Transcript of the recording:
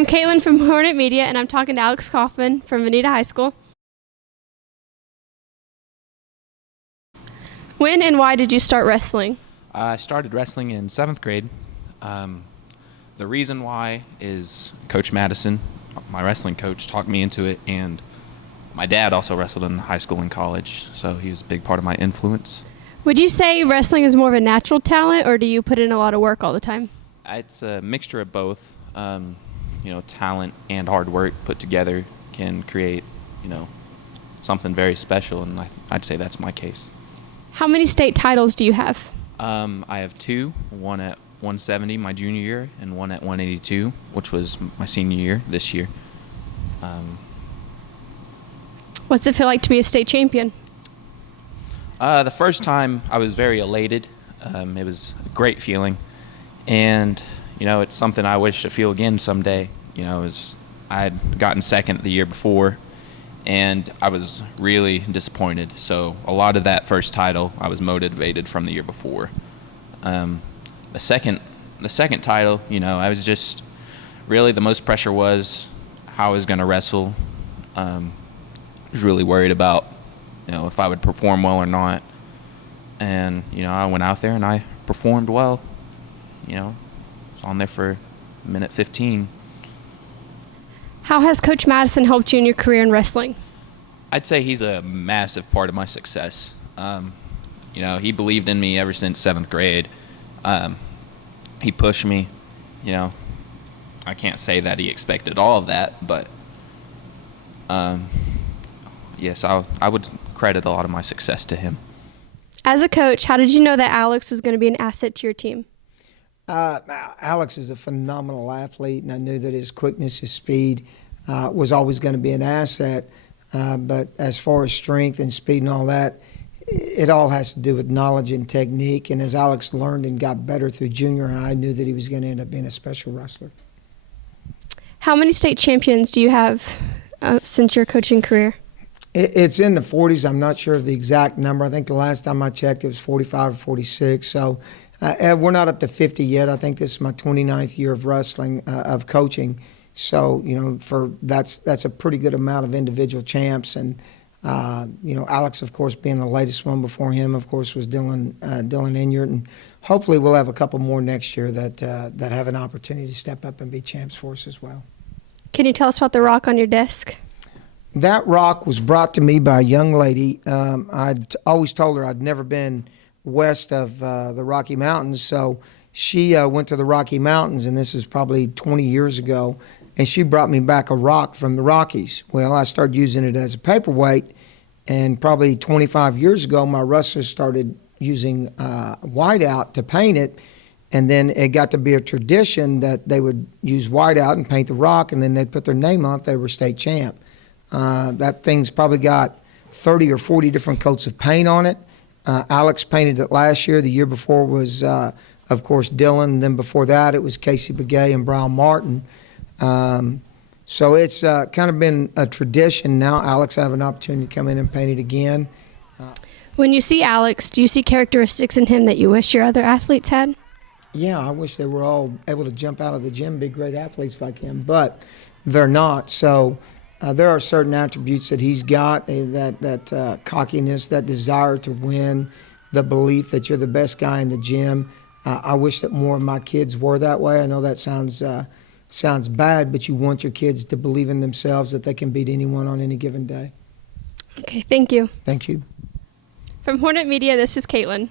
I'm Caitlin from Hornet Media, and I'm talking to Alex Kauffman from Veneta High School. When and why did you start wrestling? I started wrestling in 7th grade. The reason why is Coach Madison, my wrestling coach, talked me into it, and my dad also wrestled in high school and college, so he was a big part of my influence. Would you say wrestling is more of a natural talent, or do you put in a lot of work all the time? It's a mixture of both. Talent and hard work put together can create, something very special, and I'd say that's my case. How many state titles do you have? I have 2, one at 170 my junior year and one at 182, which was my senior year this year. What's it feel like to be a state champion? The first time I was very elated. It was a great feeling, and it's something I wish to feel again someday. I had gotten second the year before, and I was really disappointed. So a lot of that first title, I was motivated from the year before. The second title, I was just really, the most pressure was how I was going to wrestle. I was really worried about, if I would perform well or not. And, I went out there and I performed well. I was on there for minute 15. How has Coach Madison helped you in your career in wrestling? I'd say he's a massive part of my success. He believed in me ever since 7th grade. He pushed me. I can't say that he expected all of that, but yes, I would credit a lot of my success to him. As a coach, how did you know that Alex was going to be an asset to your team? Alex is a phenomenal athlete, and I knew that his quickness, his speed was always going to be an asset. But as far as strength and speed and all that, it all has to do with knowledge and technique. And as Alex learned and got better through junior high, I knew that he was going to end up being a special wrestler. How many state champions do you have since your coaching career? It's in the 40s. I'm not sure of the exact number. I think the last time I checked, it was 45 or 46. So we're not up to 50 yet. I think this is my 29th year of wrestling, of coaching. So, that's a pretty good amount of individual champs. And, Alex, of course, being the latest one. Before him, of course, was Dylan Inyard. And hopefully we'll have a couple more next year that have an opportunity to step up and be champs for us as well. Can you tell us about the rock on your desk? That rock was brought to me by a young lady. I'd always told her I'd never been west of the Rocky Mountains, so she went to the Rocky Mountains, and this is probably 20 years ago, and she brought me back a rock from the Rockies. Well, I started using it as a paperweight, and probably 25 years ago, my wrestlers started using whiteout to paint it, and then it got to be a tradition that they would use whiteout and paint the rock, and then they'd put their name on it if they were state champ. That thing's probably got 30 or 40 different coats of paint on it. Alex painted it last year. The year before was, of course, Dylan. And then before that, it was Casey Begay and Brian Martin. So it's kind of been a tradition now. Alex, I have an opportunity to come in and paint it again. When you see Alex, do you see characteristics in him that you wish your other athletes had? Yeah, I wish they were all able to jump out of the gym, be great athletes like him, but they're not. So there are certain attributes that he's got, that cockiness, that desire to win, the belief that you're the best guy in the gym. I wish that more of my kids were that way. I know that sounds bad, but you want your kids to believe in themselves, that they can beat anyone on any given day. Okay, thank you. Thank you. From Hornet Media, this is Caitlin.